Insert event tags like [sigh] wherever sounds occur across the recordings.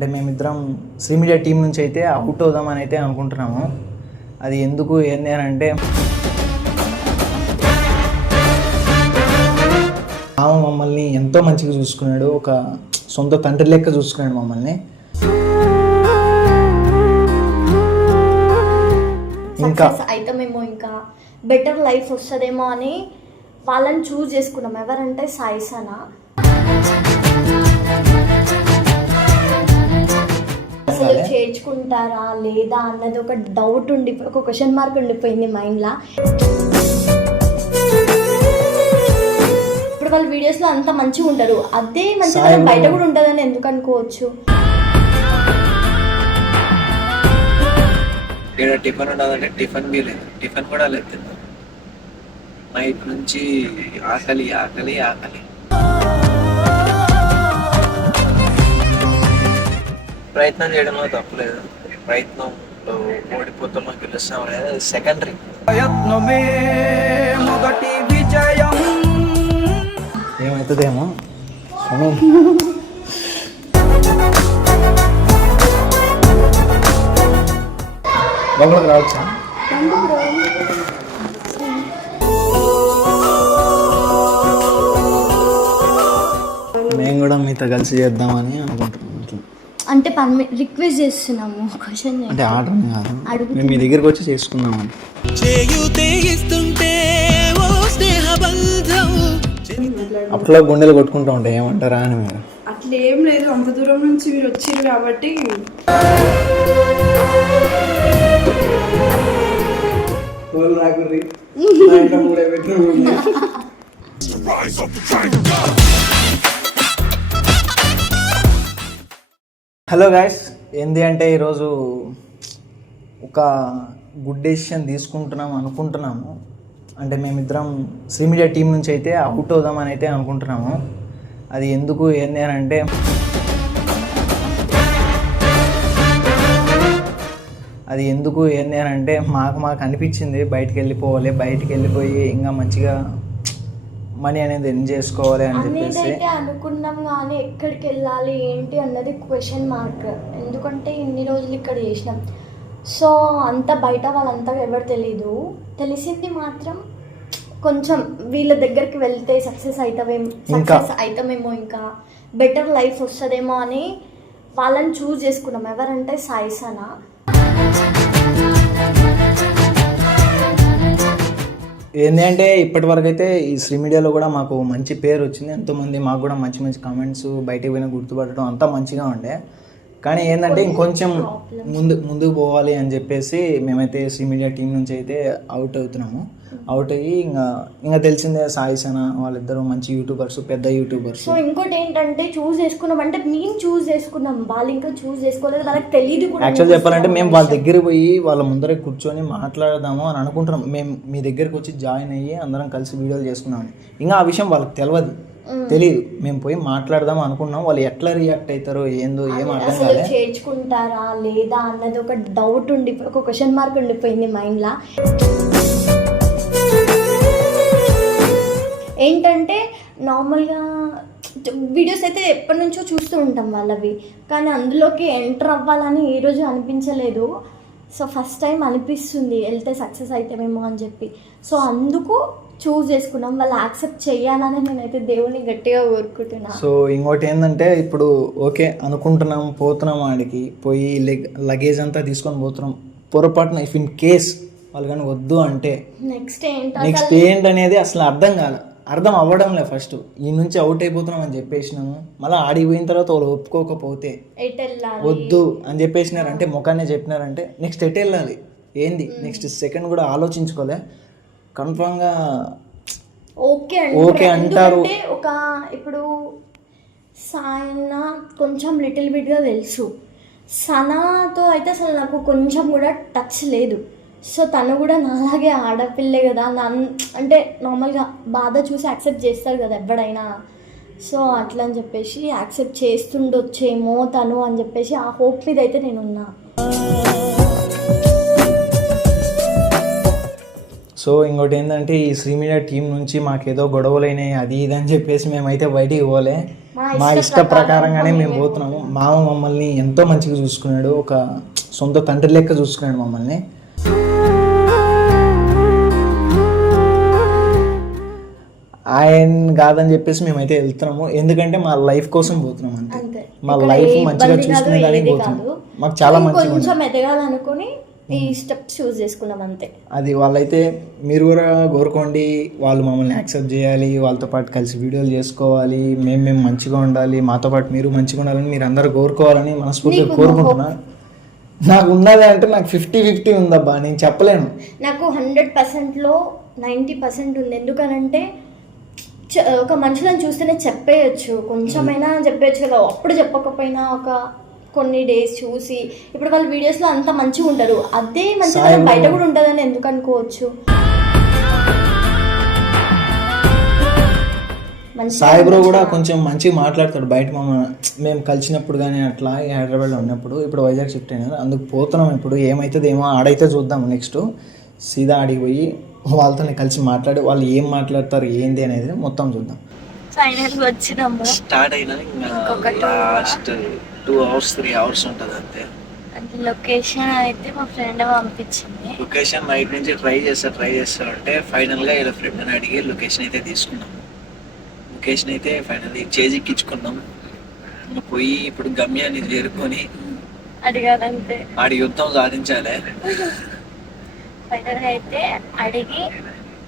అంటే మేమిద్దరం Shri media team నుంచి అయితే అవుట్ అవుదామని అయితే అనుకుంటున్నాము. అది ఎందుకు ఏంది అని అంటే మామ మమ్మల్ని ఎంతో మంచిగా చూసుకున్నాడు. ఒక సొంత తండ్రి లెక్క చూసుకున్నాడు మమ్మల్ని. ఇంకా సక్సెస్ అవుతామేమో ఇంకా. బెటర్ లైఫ్ వస్తుందేమో అని వాళ్ళని చూస్ చేసుకున్నాం. ఎవరంటే సాయిసనా. అసలు చేర్చుకుంటారా లేదా అన్నది ఒక డౌట్ ఉండి ఒక క్వశ్చన్ మార్క్ ఉండిపోయింది మైండ్లో ఇప్పుడు వాళ్ళ వీడియోస్లో అంత మంచిగా ఉంటారు. అదే మంచిగా బయట కూడా ఉంటుందని ఎందుకు అనుకోవచ్చు? ఇక్కడ టిఫిన్ ఉండదంటే టిఫిన్ బి లేదు టిఫిన్ కూడా లేదు. నైట్ నుంచి ఆకలి ఆకలి ఆకలి. ప్రయత్నం చేయడంలో తప్పులేదు. ప్రయత్నంలో ఓడిపోతామో గెలుస్తాం అనేది అది సెకండరీ ప్రయత్నమే మొదటి విజయం. ఏమవుతుందేమో లోపలికి రావచ్చా? మేము కూడా మీతో కలిసి చేద్దామని అనుకుంటున్నాం. అంటే పర్మి రిక్వెస్ట్ చేస్తున్నాము క్వశ్చన్ అంటే ఆర్డర్ కాదు. మేము మీ దగ్గరికి వచ్చి చేసుకుందామని. అట్లా గుండెలు కొట్టుకుంటూ ఉంటాయి ఏమంటారా అని మీరు? అట్లా ఏం లేదు అంత దూరం నుంచి మీరు వచ్చిర్రు కాబట్టి. [laughs] [laughs] హలో గాయస్ ఏంది అంటే ఈరోజు ఒక గుడ్ డెసిషన్ తీసుకుంటున్నాం అనుకుంటున్నాము. అంటే మేమిద్దరం శ్రీ మీడియా టీం నుంచి అయితే అవుట్ అవుదామని అయితే అనుకుంటున్నాము. అది ఎందుకు ఏంది అని అంటే అది ఎందుకు ఏంది అని అంటే మాకు మాకు అనిపించింది బయటికి వెళ్ళిపోవాలి బయటికి వెళ్ళిపోయి ఇంకా మంచిగా మనీ అనేది ఎన్ చేసుకోవాలి అని చెప్పేసి. అనుకున్నాం కానీ ఎక్కడికి వెళ్ళాలి ఏంటి అన్నది క్వశ్చన్ మార్క్ ఎందుకంటే ఇన్ని రోజులు ఇక్కడ చేసినాం. సో అంత బయట వాళ్ళంతా ఎవరు తెలీదు. తెలిసింది మాత్రం కొంచెం వీళ్ళ దగ్గరికి వెళ్తే సక్సెస్ అవుతామేమో ఇంకా. సక్సెస్ అవుతామేమో ఇంకా. బెటర్ లైఫ్ వస్తుందేమో అని వాళ్ళని చూస్ చేసుకున్నాం. ఎవరంటే సాయిసనా. ఏంటి అంటే ఇప్పటి వరకు అయితే ఈ శ్రీ మీడియాలో కూడా మాకు మంచి పేరు వచ్చింది. ఎంతోమంది మాకు కూడా మంచి మంచి కామెంట్స్ బయటకు పోయిన గుర్తుపట్టడం అంతా మంచిగా ఉండే. కానీ ఏంటంటే ఇంకొంచెం ముందు ముందుకు పోవాలి అని చెప్పేసి మేమైతే మీడియా టీం నుంచి అయితే అవుట్ అవుతున్నాము. అవుట్ అయ్యి ఇంకా ఇంకా తెలిసిందే సాయిసన వాళ్ళిద్దరూ మంచి యూట్యూబర్స్ పెద్ద యూట్యూబర్స్ సో ఇంకోటి ఏంటంటే చూస్ చేసుకున్నాం. అంటే మేము చూస్ చేసుకున్నాం. వాళ్ళు ఇంకా చూస్ చేసుకోలేదు. వాళ్ళకి తెలియదు కూడా యాక్చువల్ చెప్పాలంటే మేము వాళ్ళ దగ్గరికి పోయి వాళ్ళ ముందర కూర్చొని మాట్లాడదాము అని అనుకుంటున్నాం. మేము మీ దగ్గరికి వచ్చి జాయిన్ అయ్యి అందరం కలిసి వీడియోలు చేసుకున్నామని ఇంకా ఆ విషయం వాళ్ళకి తెలియదు తెలియదు మేము పోయి మాట్లాడదాం అనుకున్నాం. వాళ్ళు ఎట్లా రియాక్ట్ అవుతారో ఏందో ఏం అర్థం అసలు చేర్చుకుంటారా లేదా అన్నది ఒక డౌట్ ఉండి ఒక క్వశ్చన్ మార్క్ ఉండిపోయింది మైండ్లో ఏంటంటే నార్మల్గా వీడియోస్ అయితే ఎప్పటి నుంచో చూస్తూ ఉంటాం వాళ్ళవి. కానీ అందులోకి ఎంటర్ అవ్వాలని ఏ రోజు అనిపించలేదు. సో ఫస్ట్ టైం అనిపిస్తుంది వెళ్తే సక్సెస్ అవుతామేమో అని చెప్పి. సో అందుకు చూస్ చేసుకున్నాం. వాళ్ళు యాక్సెప్ట్ చేయాలని నేనైతే దేవుని గట్టిగా కోరుకుంటున్నా. సో ఇంకోటి ఏంటంటే ఇప్పుడు ఓకే అనుకుంటున్నాం పోతున్నాం ఆడికి పోయి లెగ్ లగేజ్ అంతా తీసుకొని పోతున్నాం. పొరపాటున ఇఫ్ ఇన్ కేస్ వాళ్ళు కానీ వద్దు అంటే నెక్స్ట్ ఏంటో నెక్స్ట్ ఏంటనేది అసలు అర్థం కాదు అర్థం అవ్వడం లే ఫస్ట్ ఈ నుంచి అవుట్ అయిపోతున్నాం అని చెప్పేసినాము. మళ్ళీ ఆడికి పోయిన తర్వాత వాళ్ళు ఒప్పుకోకపోతే వద్దు అని చెప్పేసినారంటే ముఖాన్ని చెప్పినారంటే నెక్స్ట్ ఎటు వెళ్ళాలి ఏంది నెక్స్ట్ సెకండ్ కూడా ఆలోచించుకోలే. కన్ఫామ్గా ఓకే ఓకే అంటారు. ఒక ఇప్పుడు సాయన్న కొంచెం లిటిల్ బిట్గా తెలుసు. సనాతో అయితే అసలు నాకు కొంచెం కూడా టచ్ లేదు. సో తను కూడా నాలాగే ఆడపిల్లే కదా నన్ అంటే నార్మల్గా బాధ చూసి యాక్సెప్ట్ చేస్తారు కదా ఎవడైనా సో అట్లా అని చెప్పేసి యాక్సెప్ట్ చేస్తుండొచ్చేమో తను అని చెప్పేసి ఆ హోప్ మీద అయితే నేను ఉన్నా సో ఇంకోటి ఏంటంటే ఈ శ్రీ మీడియా టీం నుంచి మాకేదో గొడవలైనాయి అది ఇది అని చెప్పేసి మేమైతే బయటికి పోలే. మా ఇష్ట ప్రకారంగానే మేము పోతున్నాము. మామ మమ్మల్ని ఎంతో మంచిగా చూసుకున్నాడు ఒక సొంత తండ్రి లెక్క చూసుకున్నాడు మమ్మల్ని. ఆయన కాదని చెప్పేసి మేమైతే వెళ్తున్నాము. ఎందుకంటే మా లైఫ్ కోసం పోతున్నాం అంతే. మా లైఫ్ మంచిగా చూసుకునే దానికి పోతున్నాం. మాకు చాలా మంచిగా ఉంది. కొంచెం ఎదగాలనుకుని ఈ స్టెప్స్ చూస్ చేసుకున్నాం అంతే. అది వాళ్ళైతే మీరు కూడా కోరుకోండి వాళ్ళు మమ్మల్ని యాక్సెప్ట్ చేయాలి వాళ్ళతో పాటు కలిసి వీడియోలు చేసుకోవాలి మేము మేము మంచిగా ఉండాలి మాతో పాటు మీరు మంచిగా ఉండాలని మీరు అందరూ కోరుకోవాలని మనస్ఫూర్తిగా నీకు కోరుకుంటున్నా. నాకు ఉన్నది అంటే నాకు ఫిఫ్టీ ఫిఫ్టీ ఉందబ్బా నేను చెప్పలేను. నాకు హండ్రెడ్ పర్సెంట్లో నైంటీ పర్సెంట్ ఉంది. ఎందుకనంటే ఒక మనుషులను చూస్తేనే చెప్పేయచ్చు. కొంచెమైనా చెప్పేయచ్చు కదా. అప్పుడు చెప్పకపోయినా ఒక కొన్ని డేస్ చూసి ఇప్పుడు వాళ్ళ వీడియోస్లో అంత మంచిగా ఉంటారు. అదే మంచిగా బయట కూడా ఉంటుందని ఎందుకు అనుకోవచ్చు? సాయి బ్రో కూడా కొంచెం మంచిగా మాట్లాడతాడు. బయట మమ్మ మేము కలిసినప్పుడు కానీ అట్లా హైదరాబాద్లో ఉన్నప్పుడు ఇప్పుడు వైజాగ్ షిఫ్ట్ అయినా అందుకు పోతున్నాం ఇప్పుడు. ఏమవుతుంది ఏమో ఆడైతే చూద్దాం నెక్స్ట్. సీదా ఆడికి పోయి వాళ్ళతో కలిసి మాట్లాడి వాళ్ళు ఏం మాట్లాడతారు ఏంది అనేది మొత్తం చూద్దాం. ఫైనల్ వచ్చినాము. స్టార్ట్ అయినా ఇంకా last two hours three hours ఉంటుంది అంతే. అంటే లొకేషన్ అయితే మా ఫ్రెండ్ పంపించింది. లొకేషన్ నైట్ నుంచి ట్రై చేస్తా ట్రై చేస్తా అంటే ఫైనల్గా ఇలా ఫ్రెండ్ని అడిగి లొకేషన్ అయితే తీసుకున్నాం. లొకేషన్ అయితే ఫైనల్ చేజిక్కించుకున్నాం ఇంకా పోయి ఇప్పుడు గమ్యాన్ని చేరుకొని అడిగారంతే. ఆడి యుద్ధం సాధించాలి. ఫైనల్ అయితే అడిగి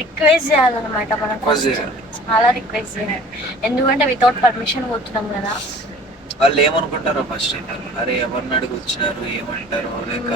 రిక్వెస్ట్ చేయాలన్నమాట మనం. చాలా రిక్వెస్ట్ చేయాలి. ఎందుకంటే వితౌట్ పర్మిషన్ పోతున్నాం కదా. వాళ్ళు ఏమనుకుంటారో ఫస్ట్ అరే ఎవరిని అడిగి వచ్చినారు ఏమంటారు లేక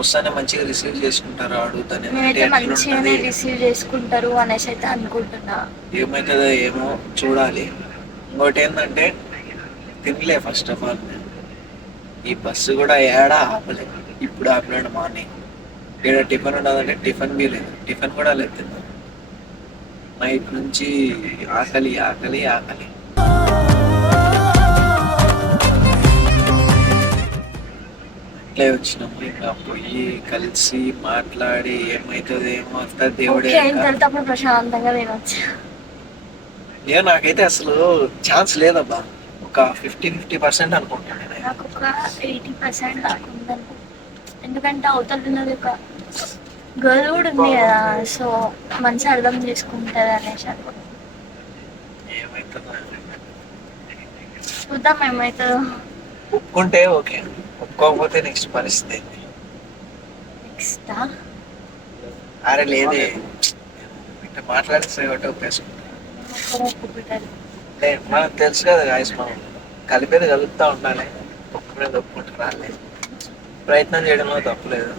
వస్తానే మంచిగా రిసీవ్ చేసుకుంటారో అడుగుతానే మంచిగానే రిసీవ్ చేసుకుంటారు అనేసి అయితే అనుకుంటున్నా. ఏమవుతుందో ఏమో చూడాలి. ఇంకోటి ఏంటంటే తినలే ఫస్ట్ ఆఫ్ ఆల్ ఈ బస్సు కూడా ఏడా ఆపలేదు ఇప్పుడు ఆపినాడు మార్నింగ్ ఇక్కడ టిఫిన్ ఉండదంటే టిఫిన్ బీ లేదు. టిఫిన్ కూడా లేదు తిన్నాం నైట్ నుంచి ఆకలి ఆకలి ఆకలి. అట్లే వచ్చినాము. ఇంకా పోయి కలిసి మాట్లాడి ఏమవుతుంది ఏమో అంతా దేవుడే ప్రశాంతంగా ఏ నాకైతే అసలు ఛాన్స్ లేదబ్బా. ఒక ఫిఫ్టీ ఫిఫ్టీ పర్సెంట్ అనుకుంటాను నేను. నాకు ఒక ఎయిటీ పర్సెంట్ దాకా ఎందుకంటే అవతల ఒక గర్ల్ కూడా ఉంది కదా సో మంచిగా అర్థం చేసుకుంటుంది అనేసి ఏమవుతుందో చూద్దాం ఏమవుతుందో ఒప్పుకుంటే ఓకే ఒప్పుకోకపోతే నెక్స్ట్ పరిస్థితి. నెక్స్ట్? అరే లేదే ఇట్లా మాట్లాడిస్తే ఒకటి ఒప్పేసుకుంటా. ఒప్పుకుంటారు మనకు తెలుసు కదా గాయస్ మనం కలిపేది కలుపుతా ఉండాలి. ఒప్పుకునేది ఒప్పుకుంటూ రాలేదు. ప్రయత్నం చేయడంలో తప్పులేదు.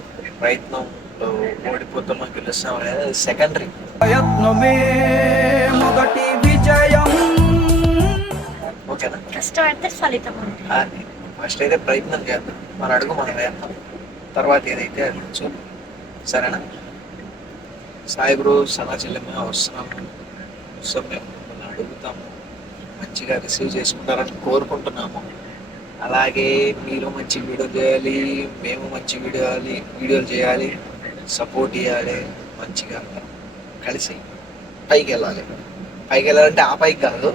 ప్రయత్నంలో ఓడిపోతామో గెలుస్తాం అనేది సెకండరీ ప్రయత్నమే మొదటి విజయం. ఓకేనా? కష్టపడితే ఫలితం అది ఫస్ట్ అయితే ప్రయత్నం చేద్దాం. మన అడుగు మనం వేద్దాం. తర్వాత ఏదైతే అది చూద్దాం. సరేనా? సాయి బ్రో చెల్లెమ్మ వస్తున్నాము వస్తాం మేము మిమ్మల్ని అడుగుతాము. మంచిగా రిసీవ్ చేసుకుంటారని కోరుకుంటున్నాము. అలాగే మీరు మంచి వీడియో చేయాలి మేము మంచి వీడియో వీడియోలు చేయాలి. సపోర్ట్ చేయాలి మంచిగా కలిసి పైకి వెళ్ళాలి. పైకి వెళ్ళాలంటే ఆ పైకి కాదు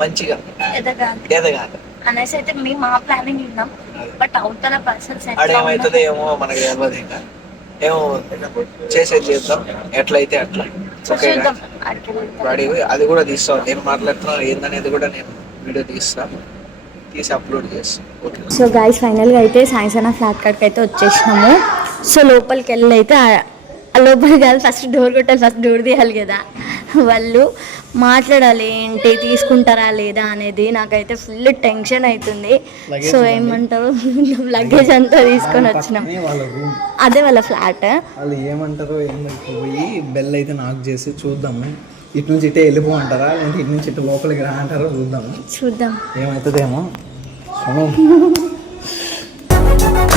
మంచిగా ఎదగాలి. అనేసి అయితే మేము మా ప్లానింగ్ ఉన్నాం బట్ అవతల పర్సన్స్ ఆడేమవుతుందో ఏమో మనకి తెలియదు ఇంకా. ఏమో చేసేది చేద్దాం ఎట్లయితే అట్లా. వాడి అది కూడా తీస్తాను నేను మాట్లాడుతున్నాను ఏందనేది కూడా నేను వీడియో తీస్తాను తీసి అప్లోడ్ చేస్తాను సో గాయస్ ఫైనల్గా అయితే సాయంత్రం ఫ్లాట్ కార్డ్కి అయితే వచ్చేసినాము. సో లోపలికి వెళ్ళి ఆ లోపలికి కాదు ఫస్ట్ డోర్ కొట్టాలి ఫస్ట్ డోర్ తీయాలి కదా. వాళ్ళు మాట్లాడాలి ఏంటి తీసుకుంటారా లేదా అనేది నాకైతే ఫుల్ టెన్షన్ అవుతుంది సో ఏమంటారు? [laughs] లగేజ్ అంతా తీసుకొని వచ్చినాం. వాళ్ళ అదే వాళ్ళ ఫ్లాట్ వాళ్ళు ఏమంటారో ఏమో పోయి బెల్ అయితే నాక్ చేసి చూద్దాము ఇటు నుంచి ఇటే వెళ్ళిపో అంటారా లేదంటే ఇటు నుంచి ఇటు లోపలికి రా అంటారో చూద్దాము చూద్దాం. ఏమవుతుందేమో [laughs]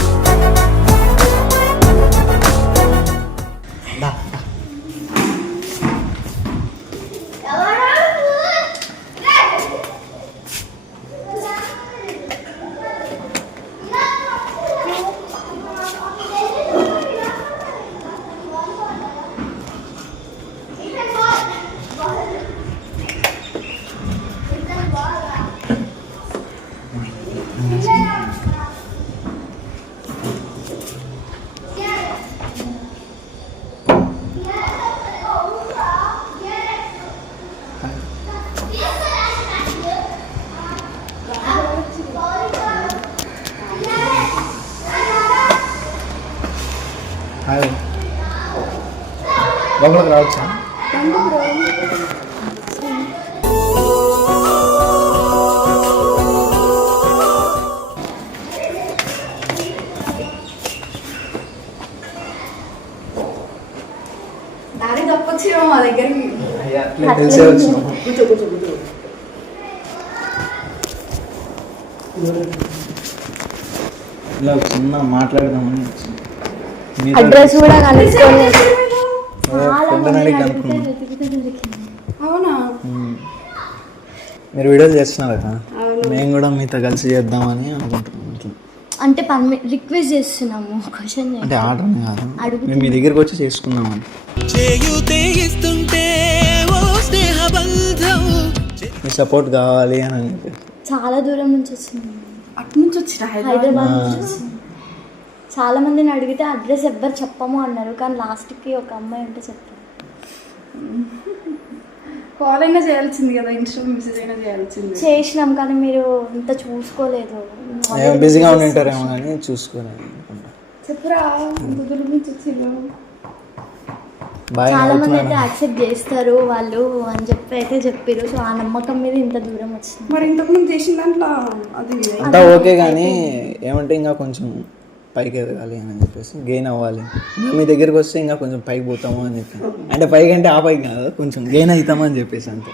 లోపలికి రావచ్చా? మా దగ్గరికి. అట్లే తెలిసే వచ్చినాం కూర్చో కూర్చో కూర్చో. ఇలా చిన్న మాట్లాడదామని అడ్రస్ కూడా కనుక్కోలేదు అవునా. మీరు వీడియోలు చేస్తున్నారు కదా. మేము కూడా మీతో కలిసి చేద్దామని అనుకుంటున్నాం. అంటే పర్మి రిక్వెస్ట్ చేస్తున్నాము క్వశ్చన్ అంటే ఆర్డర్ కాదు. మేము మీ దగ్గరికి వచ్చి స్నేహబంధం. మీ సపోర్ట్ కావాలి అని చెప్పి చాలా దూరం నుంచి వచ్చింది. అటు నుంచి వచ్చిన హైదరాబాద్? హైదరాబాద్ నుంచి వచ్చింది చాలా మందిని అడిగితే అడ్రస్ ఎవ్వరు చెప్పము అన్నారు కానీ లాస్ట్కి ఒక అమ్మాయి ఉంటే చెప్పారు కాల్ అయినా చేయాల్సింది కదా ఇన్స్టా మెసేజ్ అయినా చేయాల్సింది. చేసినాం కానీ మీరు ఇంత చూసుకోలేదు. బిజీగా ఉండి ఉంటారేమో కానీ చూసుకోలేదు. చెప్పురా దూరం నుంచి వచ్చిర్రు చాలా మంది అయితే యాక్సెప్ట్ చేస్తారు వాళ్ళు అని చెప్పి అయితే చెప్పారు సో ఆ నమ్మకం మీద ఇంత దూరం వచ్చింది. మరి ఇంతకుముందు చేసిన దాంట్లో అది అంతా ఓకే కానీ ఏమంటే ఇంకా కొంచెం పైకి ఎదగాలి అని చెప్పేసి గెయిన్ అవ్వాలి. ఇంకా మీ దగ్గరికి వస్తే ఇంకా కొంచెం పైకి పోతాము అని చెప్పి. అంటే పైకి అంటే ఆ పైకి కాదు కొంచెం గెయిన్ అవుతాము అని చెప్పేసి అంతే.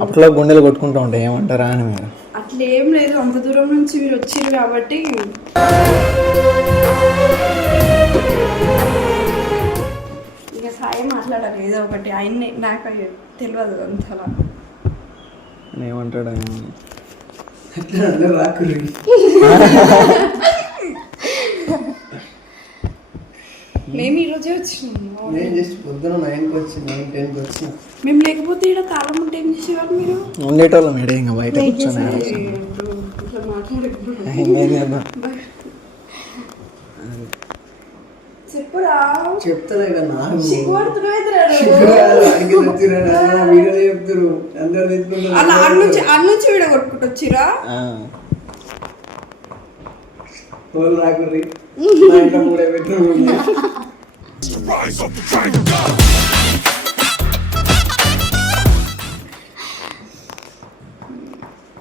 అప్పట్లో గుండెలు కొట్టుకుంటూ ఉంటాయి ఏమంటారా అని మీరు అట్లా ఏం లేదు అంత దూరం నుంచి మీరు వచ్చిర్రు కాబట్టి. సాయం మాట్లాడాలి ఏదో ఒకటి. ఆయన్ని నాకు తెలియదు అంతలా. ఏమంటాడు ఏమో. మేము ఈరోజే వచ్చినాము నేను జస్ట్ పొద్దున నైన్కి వచ్చి నైన్ టెన్కి వచ్చిన. మేము లేకపోతే ఇక్కడ తాళం ఉంటే ఏం చేసేవారు మీరు? ఉండేటోళ్ళం ఇంకా బయట కూర్చొని ఆడ. ఇప్పుడు ఇట్లా మాట్లాడకూడదు ఏం చేద్దాం చెప్పురా. చెప్తానే కదా నాకు సిగ్గుపడుతున్నావు అడిగి వచ్చిరా వీడియోలో చెప్తారు. అందరు తెచ్చుకుంటారు అలా అన్న నుంచి అన్న నుంచి వీడియో కొట్టుకుంటూ వచ్చిరా. వాళ్ళు రాకుర్రి మూడే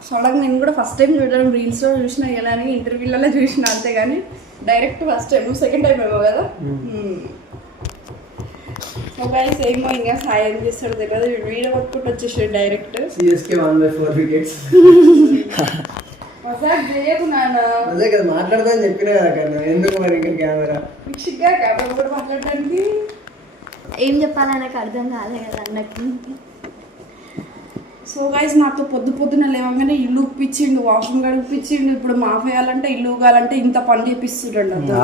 సడన్ నేను కూడా ఫస్ట్ టైం చూడడం రీల్స్లో చూసిన ఎలా అని ఇంటర్వ్యూలలో చూసిన అంతే కానీ direct first time second time ఏమో కదా? మొబైల్స్ ఏమో ఇంకా సాయం చేస్తాడు తెలియదు వీడియో కొట్టుకుంటూ వచ్చేసాడు direct. CSK one by four wickets ఒకసారి చేయకు నాన్న. అదే కదా మాట్లాడదా అని చెప్పినా కదా ఎందుకు మరి ఇంకా కెమెరా? మిక్సిగా కెమెరా కూడా మాట్లాడడానికి. ఏం చెప్పాలని నాకు అర్థం కాలే కదా అన్నట్టు. సో గైజ్ నాతో పొద్దు పొద్దున లేవగానే ఇల్లు ఉప్పించిండు వాష్రూమ్ గడిపించిండు ఇప్పుడు మాఫేయాలంటే ఇల్లు ఊగాలంటే ఇంత పని చేపిస్తుండండి